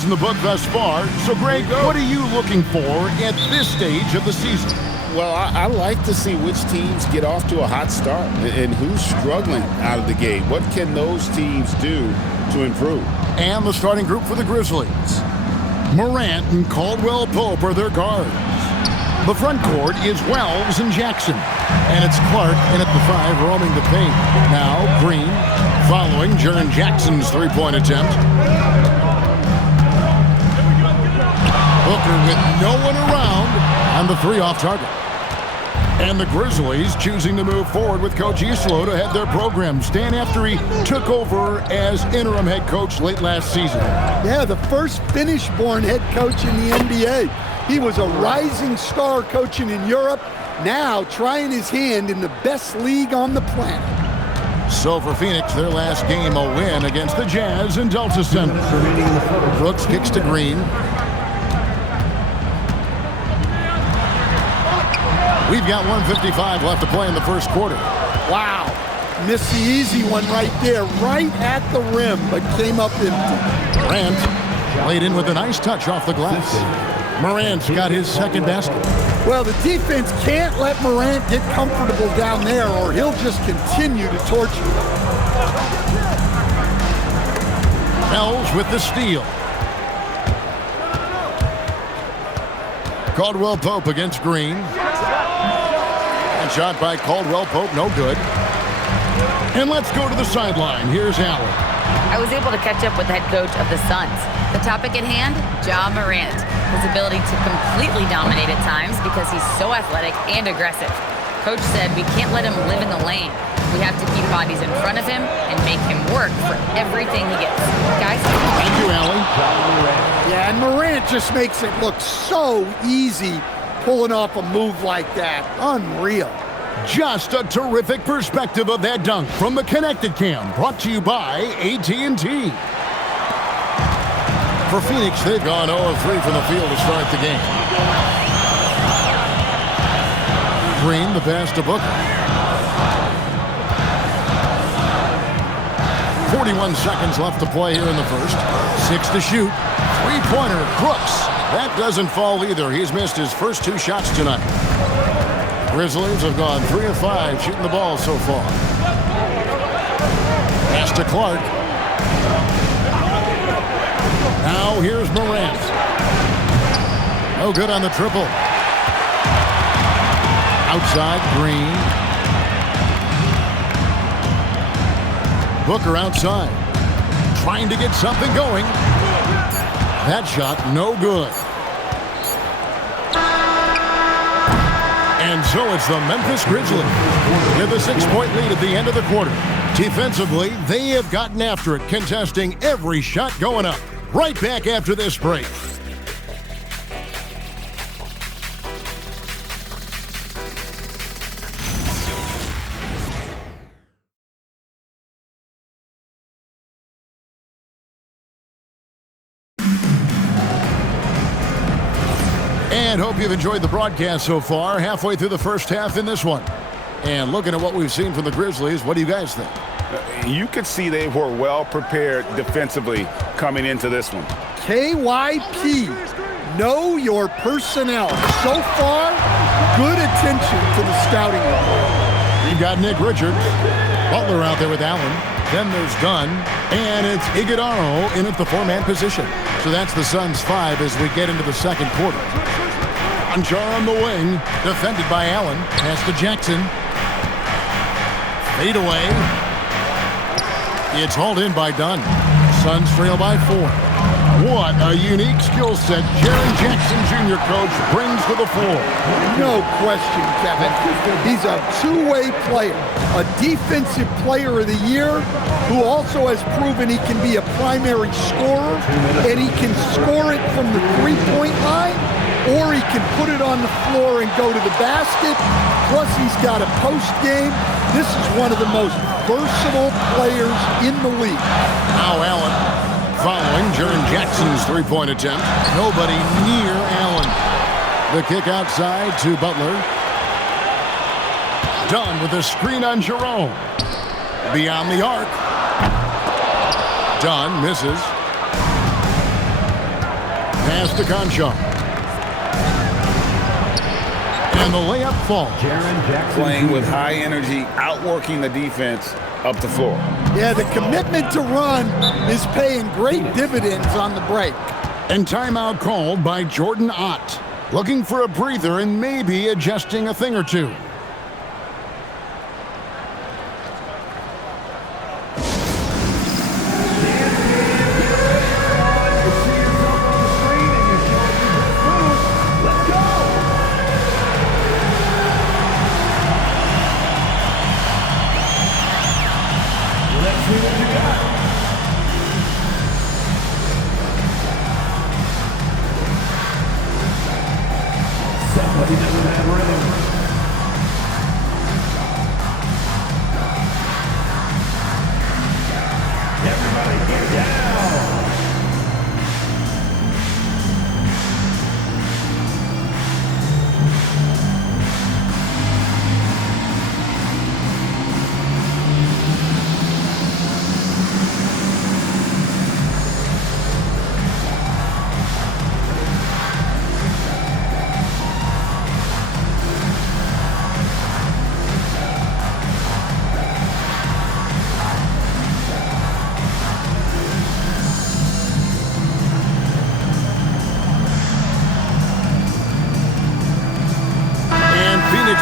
in the book thus far. So, Greg, what are you looking for at this stage of the season? Well, I like to see which teams get off to a hot start and who's struggling out of the gate. What can those teams do to improve? And the starting group for the Grizzlies. Morant and Caldwell Pope are their guards. The front court is Wells and Jackson. And it's Clark in at the 5 roaming the paint. Now Green following Jaren Jackson's three-point attempt. Booker with no one around on the 3 off target. And the Grizzlies choosing to move forward with Coach Islo to head their program. Stan, after he took over as interim head coach late last season. Yeah, the first Finnish-born head coach in the NBA. He was a rising star coaching in Europe, now trying his hand in the best league on the planet. So for Phoenix, their last game a win against the Jazz in Delta Center. Brooks kicks to Green. We've got 1:55 left to play in the first quarter. Wow. Missed the easy one right there, right at the rim, but came up empty. Morant laid in with a nice touch off the glass. Morant's got his second basket. Well, the defense can't let Morant get comfortable down there or he'll just continue to torture them. Wells with the steal. Caldwell Pope against Green. And shot by Caldwell Pope, no good. And let's go to the sideline. Here's Allen. I was able to catch up with the head coach of the Suns. The topic at hand, Ja Morant. His ability to completely dominate at times because he's so athletic and aggressive. Coach said we can't let him live in the lane. We have to keep bodies in front of him and make him work for everything he gets. Guys? Thank you, Allen. Yeah, and Morant just makes it look so easy pulling off a move like that. Unreal. Just a terrific perspective of that dunk from the Connected Cam, brought to you by AT&T. For Phoenix, they've gone 0-3 from the field to start the game. Green, the pass to Booker. 41 seconds left to play here in the first. 6 to shoot. Three-pointer, Brooks. That doesn't fall either. He's missed his first 2 shots tonight. Grizzlies have gone 3 of 5 shooting the ball so far. Pass to Clark. Now here's Morant. No good on the triple. Outside, Green. Booker outside. Trying to get something going. That shot, no good. And so it's the Memphis Grizzlies with a 6-point lead at the end of the quarter. Defensively, they have gotten after it, contesting every shot going up. Right back after this break. And hope you've enjoyed the broadcast so far. Halfway through the first half in this one. And looking at what we've seen from the Grizzlies, what do you guys think? You could see they were well prepared defensively coming into this one. KYP, know your personnel. So far, good attention to the scouting report. You've got Nick Richards, Butler out there with Allen. Then there's Dunn, and it's Iguodala in at the 4-man position. So that's the Suns' 5 as we get into the second quarter. Anjar on the wing, defended by Allen. Pass to Jackson. Fade away. It's hauled in by Dunn. Suns trail by 4. What a unique skill set Jaren Jackson Jr. coach brings to the floor. No question, Kevin. He's a two-way player, a defensive player of the year who also has proven he can be a primary scorer, and he can score it from the three-point line, or he can put it on the floor and go to the basket. Plus, he's got a post game. This is one of the most versatile players in the league. Now Allen following Jaren Jackson's three-point attempt. Nobody near Allen. The kick outside to Butler. Dunn with a screen on Jerome. Beyond the arc. Dunn misses. pass to Concho. And the layup falls. Playing with high energy, outworking the defense up the floor. Yeah, the commitment to run is paying great dividends on the break. And timeout called by Jordan Ott. Looking for a breather and maybe adjusting a thing or two. Somebody doesn't have rhythm. Everybody get down.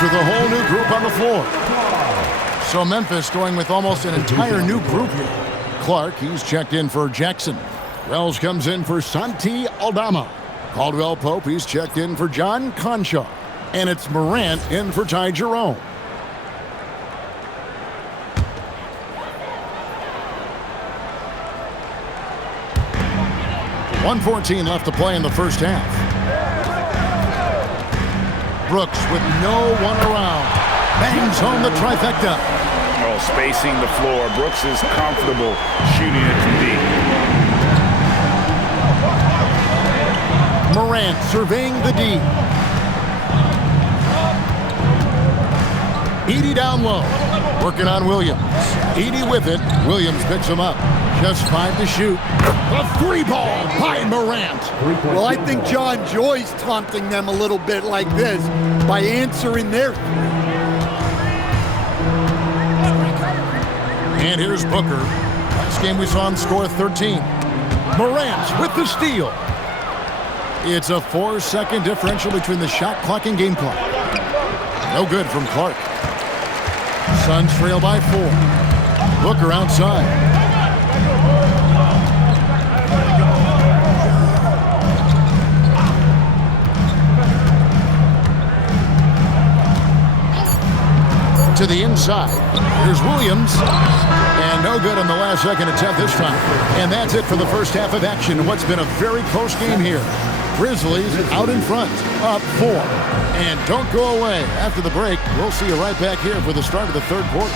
With a whole new group on the floor. So Memphis going with almost an entire new group here. Clark, he's checked in for Jackson. Wells comes in for Santi Aldama. Caldwell Pope, he's checked in for John Concho. And it's Morant in for Ty Jerome. .114 left to play in the first half. Brooks with no one around. Bangs home the trifecta. Oh, spacing the floor. Brooks is comfortable shooting it from deep. Morant surveying the D. Edey down low. Working on Williams. Edey with it. Williams picks him up. Just 5 to shoot. A 3-ball by Morant. Well, I think John Joy's taunting them a little bit like this by answering their three. And here's Booker. Last game we saw him score 13. Morant with the steal. It's a 4-second differential between the shot clock and game clock. No good from Clark. Suns trail by 4. Booker outside. To the inside. Here's Williams. And no good on the last second attempt this time. And that's it for the first half of action in what's been a very close game here. Grizzlies out in front, up 4. And don't go away. After the break, we'll see you right back here for the start of the third quarter.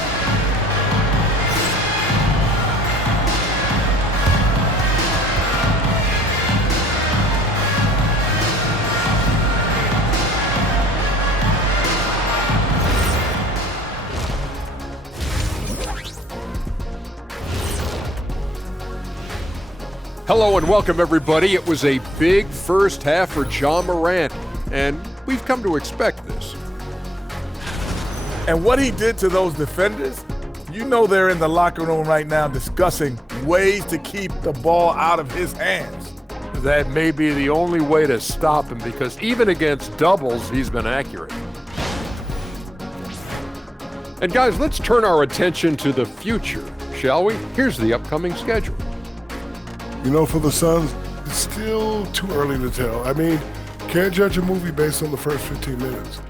Hello and welcome, everybody. It was a big first half for Ja Morant, and we've come to expect this. And what he did to those defenders, you know they're in the locker room right now discussing ways to keep the ball out of his hands. That may be the only way to stop him, because even against doubles, he's been accurate. And guys, let's turn our attention to the future, shall we? Here's the upcoming schedule. You know, for the Suns, it's still too early to tell. I mean, can't judge a movie based on the first 15 minutes.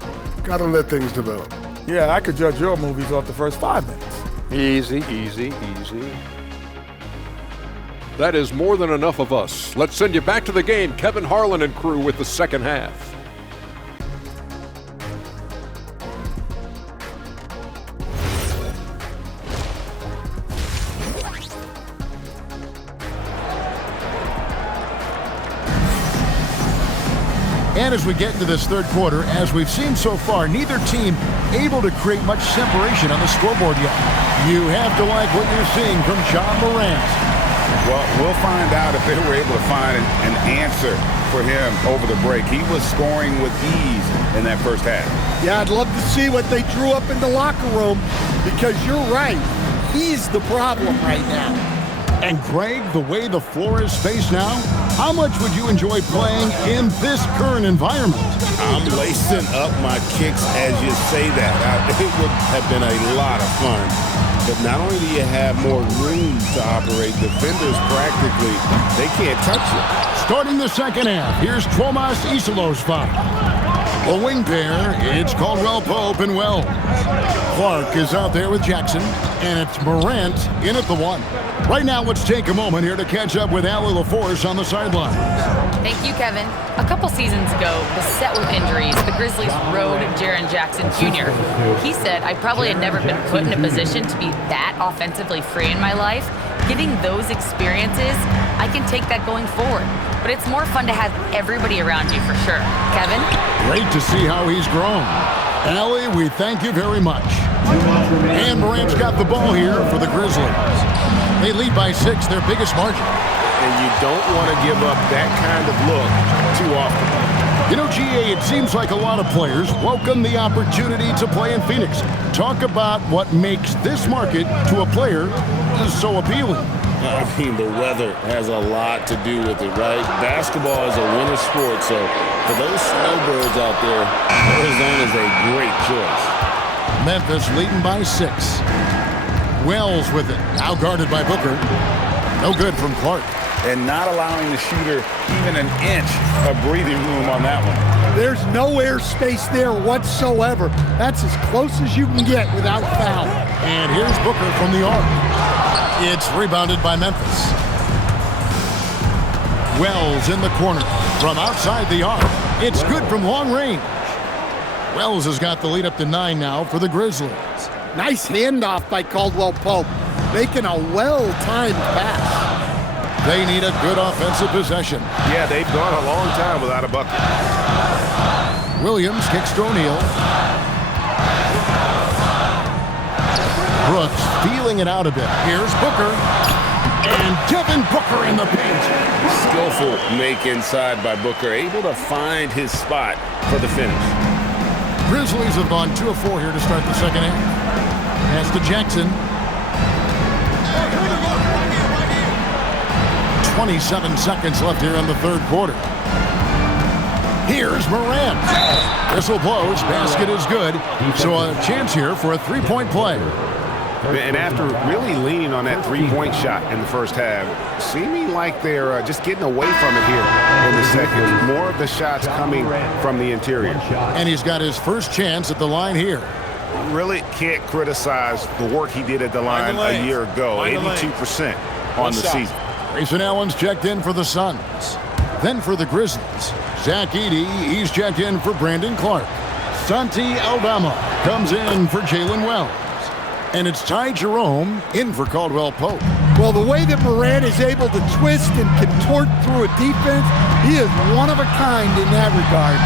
Got to let things develop. Yeah, I could judge your movies off the first 5 minutes. Easy, easy, easy. That is more than enough of us. Let's send you back to the game. Kevin Harlan and crew with the second half. And as we get into this third quarter, as we've seen so far, neither team able to create much separation on the scoreboard yet. You have to like what you're seeing from Ja Morant. Well, we'll find out if they were able to find an answer for him over the break. He was scoring with ease in that first half. Yeah, I'd love to see what they drew up in the locker room, because you're right. He's the problem right now. And Greg, the way the floor is spaced now, how much would you enjoy playing in this current environment? I'm lacing up my kicks as you say that. It would have been a lot of fun. But not only do you have more room to operate, defenders practically, they can't touch you. Starting the second half, here's Tomas Isilow's foul. A wing pair, it's Caldwell Pope and Wells. Clark is out there with Jackson, and it's Morant in at the 1. Right now, let's take a moment here to catch up with Allie LaForce on the sideline. Thank you, Kevin. A couple seasons ago, beset with injuries, the Grizzlies rode Jaren Jackson Jr. He said, I probably had never been put in a position to be that offensively free in my life. Getting those experiences, I can take that going forward. But it's more fun to have everybody around you for sure. Kevin? Great to see how he's grown. Allie, we thank you very much. And Morant's got the ball here for the Grizzlies. They lead by 6, their biggest margin. And you don't want to give up that kind of look too often. You know, GA, it seems like a lot of players welcome the opportunity to play in Phoenix. Talk about what makes this market to a player so appealing. I mean, the weather has a lot to do with it, right? Basketball is a winter sport, so for those snowbirds out there, Arizona is a great choice. Memphis leading by 6. Wells with it, now guarded by Booker. No good from Clark. And not allowing the shooter even an inch of breathing room on that one. There's no air space there whatsoever. That's as close as you can get without foul. And here's Booker from the arc. It's rebounded by Memphis. Wells in the corner from outside the arc. It's good from long range. Wells has got the lead up to 9 now for the Grizzlies. Nice handoff by Caldwell Pope, making a well-timed pass. They need a good offensive possession. Yeah, they've gone a long time without a bucket. Williams kicks to O'Neal. Brooks feeling it out a bit. Here's Booker. And Devin Booker in the paint. Skillful make inside by Booker, able to find his spot for the finish. Grizzlies have gone 2 of 4 here to start the second half. Pass to Jackson. 27 seconds left here in the third quarter. Here's Morant. Whistle blows. Basket is good. So a chance here for a three-point play. And after really leaning on that three-point shot in the first half, seeming like they're just getting away from it here in the second. More of the shots coming from the interior. And he's got his first chance at the line here. Really can't criticize the work he did at the line a year ago. 82% on the season. Grayson Allen's checked in for the Suns. Then for the Grizzlies, Zach Edey, he's checked in for Brandon Clark. Santi Aldama comes in for Jalen Wells. And it's Ty Jerome in for Caldwell Pope. Well, the way that Morant is able to twist and contort through a defense, he is one of a kind in that regard.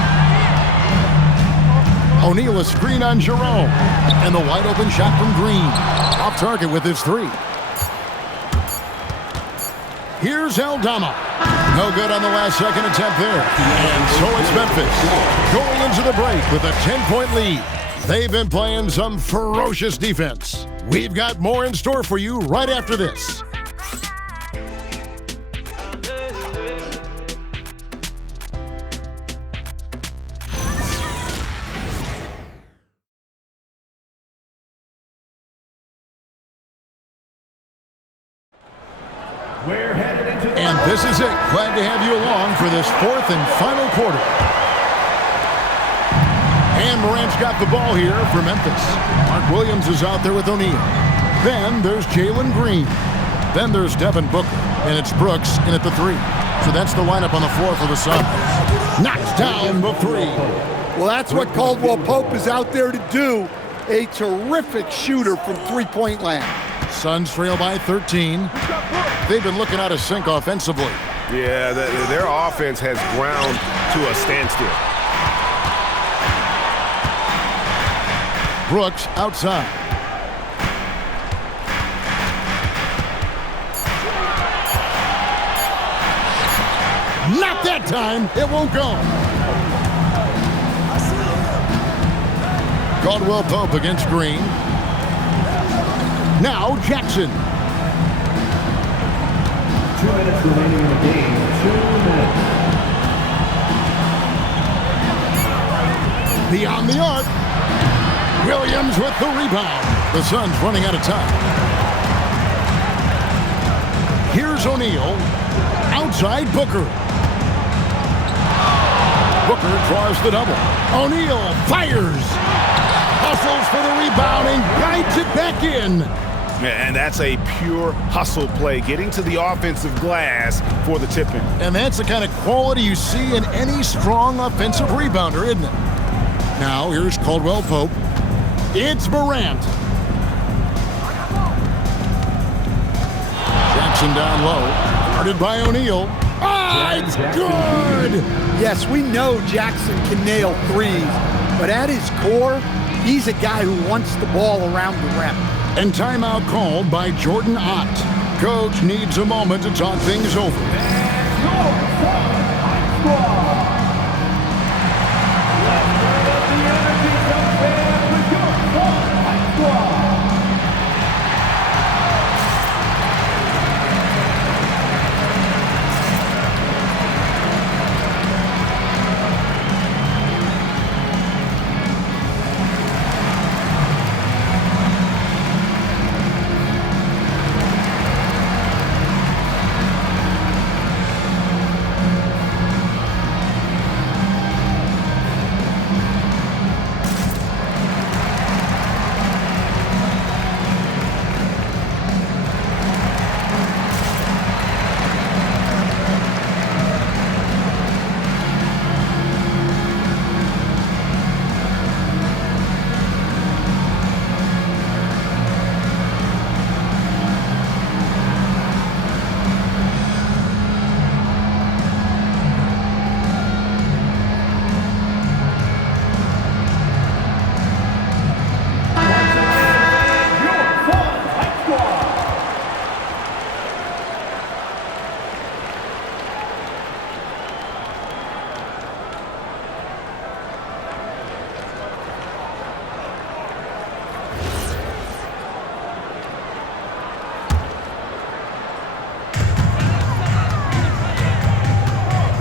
O'Neal a screen on Jerome. And the wide open shot from Green. Off target with his 3. Here's Aldama. No good on the last second attempt there. And so it's Memphis going into the break with a 10-point lead. They've been playing some ferocious defense. We've got more in store for you right after this. We're headed into the And this is it. Glad to have you along for this fourth and final quarter. And Morant's got the ball here for Memphis. Mark Williams is out there with O'Neal. Then there's Jalen Green. Then there's Devin Booker. And it's Brooks in at the 3. So that's the lineup on the floor for the Suns. Knocks down the 3. Well, that's what Caldwell Pope is out there to do. A terrific shooter from three-point land. Suns trail by 13. They've been looking out of sync offensively. Yeah, their offense has ground to a standstill. Brooks outside. Not that time. It won't go. Caldwell Pope against Green. Now Jackson. 2 minutes remaining in the game. 2 minutes. Beyond the arc. Williams with the rebound. The Suns running out of time. Here's O'Neal. Outside Booker. Booker draws the double. O'Neal fires. Hustles for the rebound and guides it back in. And that's a pure hustle play, getting to the offensive glass for the tip-in. And that's the kind of quality you see in any strong offensive rebounder, isn't it? Now, here's Caldwell Pope. It's Morant. Jackson down low. Guarded by O'Neal. Ah, it's good! Yes, we know Jackson can nail threes, but at his core, he's a guy who wants the ball around the rim. And timeout called by Jordan Ott. Coach needs a moment to talk things over.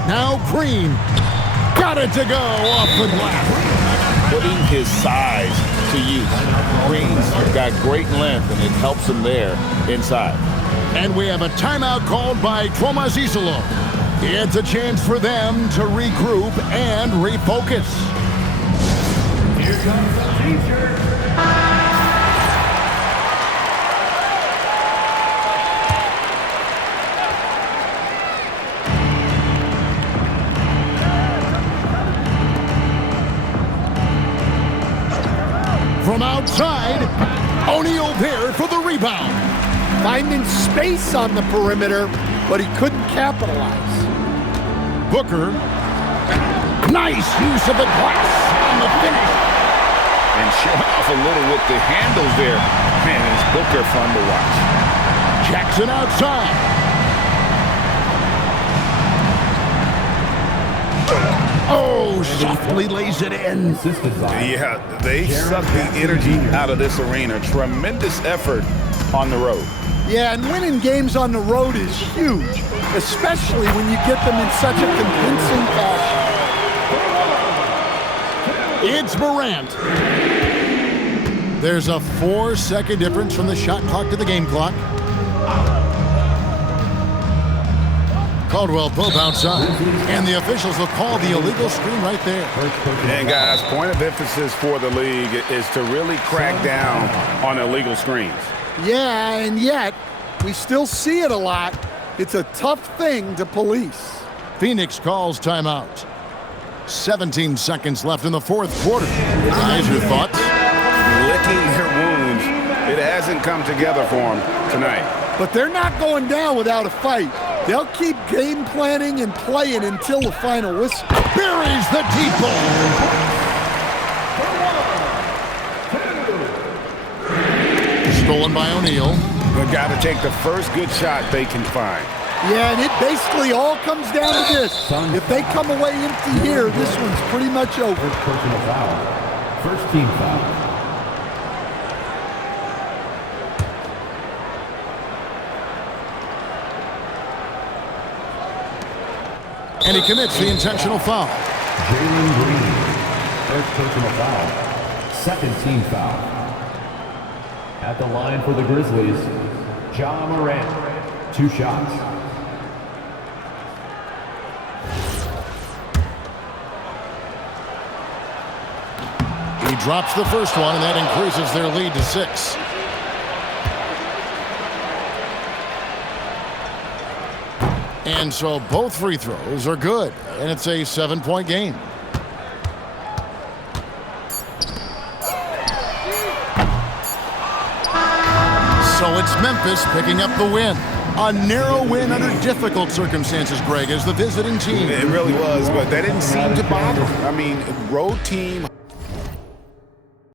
Now Green. Got it to go off the glass. Putting his size to use. Green's got great length, and it helps him there inside. And we have a timeout called by Tromazisolo. It's a chance for them to regroup and refocus. Here comes the teacher. From outside, O'Neal there for the rebound. Finding space on the perimeter, but he couldn't capitalize. Booker. Nice use of the glass on the finish. And showing off a little with the handles there. Man, is Booker fun to watch. Jackson outside. Oh, softly lays it in. Yeah, they suck the energy out of this arena. Tremendous effort on the road. Yeah, and winning games on the road is huge, especially when you get them in such a convincing fashion. It's Morant. There's a 4-second difference from the shot clock to the game clock. Caldwell Pope outside, and the officials will call the illegal screen right there. And guys, point of emphasis for the league is to really crack down on illegal screens. Yeah, and yet, we still see it a lot. It's a tough thing to police. Phoenix calls timeout. 17 seconds left in the fourth quarter. Guys, your thoughts? Licking their wounds. It hasn't come together for them tonight. But they're not going down without a fight. They'll keep game planning and playing until the final whistle. Buries the deep ball. Stolen by O'Neal. They've got to take the first good shot they can find. Yeah, and it basically all comes down to this. If they come away empty here, this one's pretty much over. First personal foul. First team foul. And he commits the intentional foul. Jalen Green. First personal foul. Second team foul. At the line for the Grizzlies, Ja Morant. 2 shots. He drops the first one, and that increases their lead to 6. And so both free throws are good, and it's a 7-point game. So it's Memphis picking up the win. A narrow win under difficult circumstances, Greg, as the visiting team. It really was, but that didn't seem to bother. I mean, road team